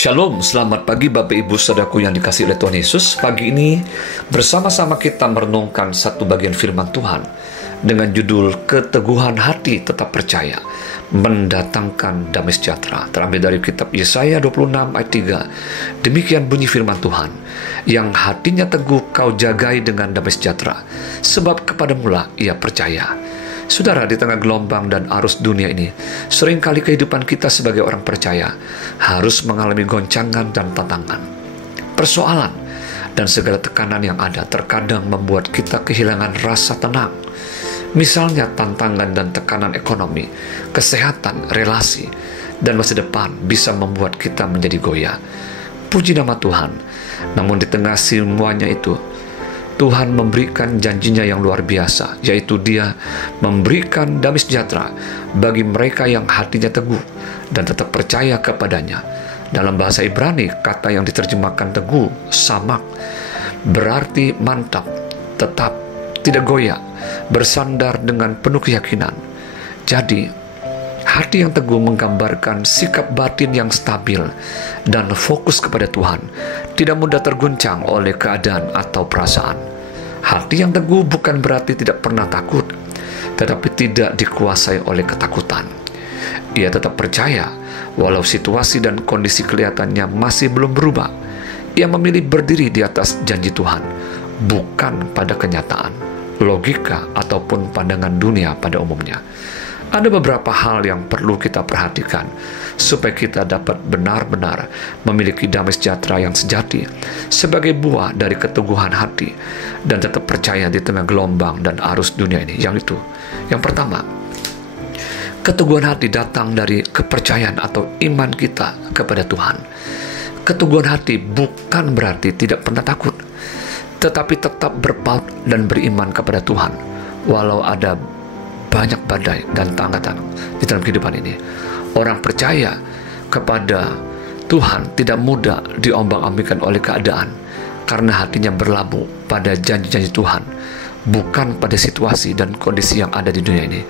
Shalom, selamat pagi Bapak Ibu Saudaraku yang dikasihi oleh Tuhan Yesus. Pagi ini bersama-sama kita merenungkan satu bagian firman Tuhan dengan judul Keteguhan Hati Tetap Percaya Mendatangkan Damai Sejahtera. Terambil dari kitab Yesaya 26 ayat 3. Demikian bunyi firman Tuhan, yang hatinya teguh kau jagai dengan damai sejahtera, sebab kepadamulah ia percaya. Saudara, di tengah gelombang dan arus dunia ini, seringkali kehidupan kita sebagai orang percaya harus mengalami goncangan dan tantangan. Persoalan dan segala tekanan yang ada terkadang membuat kita kehilangan rasa tenang. Misalnya tantangan dan tekanan ekonomi, kesehatan, relasi, dan masa depan bisa membuat kita menjadi goyah. Puji nama Tuhan. Namun di tengah semuanya itu, Tuhan memberikan janjinya yang luar biasa, yaitu Dia memberikan damai sejahtera bagi mereka yang hatinya teguh dan tetap percaya kepadanya. Dalam bahasa Ibrani, kata yang diterjemahkan teguh, samak, berarti mantap, tetap, tidak goyah, bersandar dengan penuh keyakinan. Jadi, hati yang teguh menggambarkan sikap batin yang stabil dan fokus kepada Tuhan, tidak mudah terguncang oleh keadaan atau perasaan. Hati yang teguh bukan berarti tidak pernah takut, tetapi tidak dikuasai oleh ketakutan. Ia tetap percaya, walau situasi dan kondisi kelihatannya masih belum berubah. Ia memilih berdiri di atas janji Tuhan, bukan pada kenyataan, logika, ataupun pandangan dunia pada umumnya. Ada beberapa hal yang perlu kita perhatikan supaya kita dapat benar-benar memiliki damai sejahtera yang sejati sebagai buah dari keteguhan hati dan tetap percaya di tengah gelombang dan arus dunia ini. Yang pertama, keteguhan hati datang dari kepercayaan atau iman kita kepada Tuhan. Keteguhan hati bukan berarti tidak pernah takut, tetapi tetap berpaut dan beriman kepada Tuhan walau ada banyak badai dan tantangan di dalam kehidupan ini. Orang percaya kepada Tuhan tidak mudah diombang-ambingkan oleh keadaan, karena hatinya berlabuh pada janji-janji Tuhan, bukan pada situasi dan kondisi yang ada di dunia ini.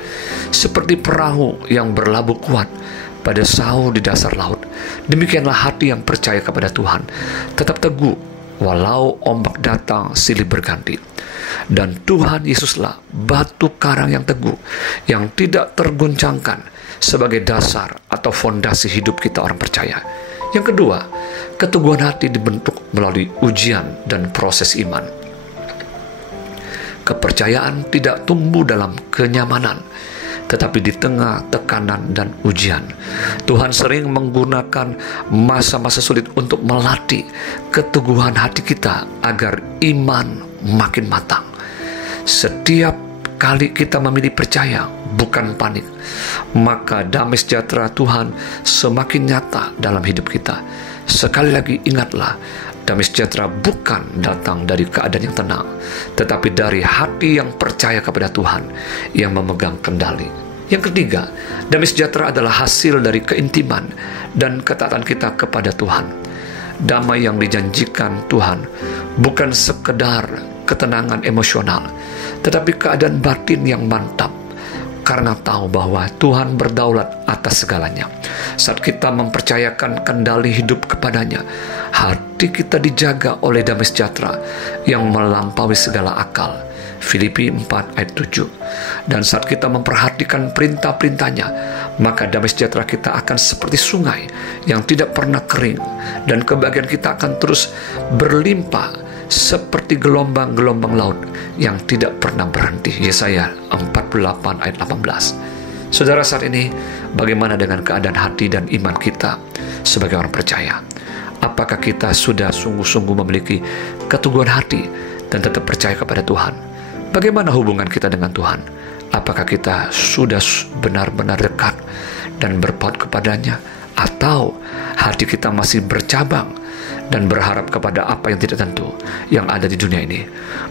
Seperti perahu yang berlabuh kuat pada sauh di dasar laut, demikianlah hati yang percaya kepada Tuhan tetap teguh walau ombak datang silih berganti. Dan Tuhan Yesuslah batu karang yang teguh, yang tidak terguncangkan, sebagai dasar atau fondasi hidup kita orang percaya. Yang kedua, keteguhan hati dibentuk melalui ujian dan proses iman. Kepercayaan tidak tumbuh dalam kenyamanan, tetapi di tengah tekanan dan ujian. Tuhan sering menggunakan masa-masa sulit untuk melatih keteguhan hati kita agar iman makin matang. Setiap kali kita memilih percaya, bukan panik, maka damai sejahtera Tuhan semakin nyata dalam hidup kita. Sekali lagi ingatlah, damai sejahtera bukan datang dari keadaan yang tenang, tetapi dari hati yang percaya kepada Tuhan yang memegang kendali. Yang ketiga, damai sejahtera adalah hasil dari keintiman dan ketaatan kita kepada Tuhan. Damai yang dijanjikan Tuhan bukan sekedar ketenangan emosional, tetapi keadaan batin yang mantap, karena tahu bahwa Tuhan berdaulat atas segalanya. Saat kita mempercayakan kendali hidup kepadanya, hati kita dijaga oleh damai sejahtera yang melampaui segala akal. Filipi 4 ayat 7. Dan saat kita memperhatikan perintah-perintahnya, maka damai sejahtera kita akan seperti sungai yang tidak pernah kering, dan kebahagiaan kita akan terus berlimpah seperti gelombang-gelombang laut yang tidak pernah berhenti. Yesaya 48 ayat 18. Saudara, saat ini bagaimana dengan keadaan hati dan iman kita sebagai orang percaya? Apakah kita sudah sungguh-sungguh memiliki keteguhan hati dan tetap percaya kepada Tuhan? Bagaimana hubungan kita dengan Tuhan? Apakah kita sudah benar-benar dekat dan berpaut kepadanya? Atau hati kita masih bercabang dan berharap kepada apa yang tidak tentu yang ada di dunia ini?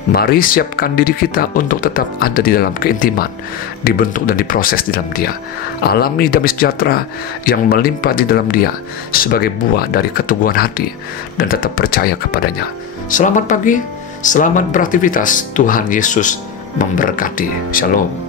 Mari siapkan diri kita untuk tetap ada di dalam keintiman, dibentuk dan diproses di dalam Dia. Alami damai sejahtera yang melimpah di dalam Dia sebagai buah dari keteguhan hati dan tetap percaya kepadanya. Selamat pagi, selamat beraktivitas. Tuhan Yesus memberkati. Shalom.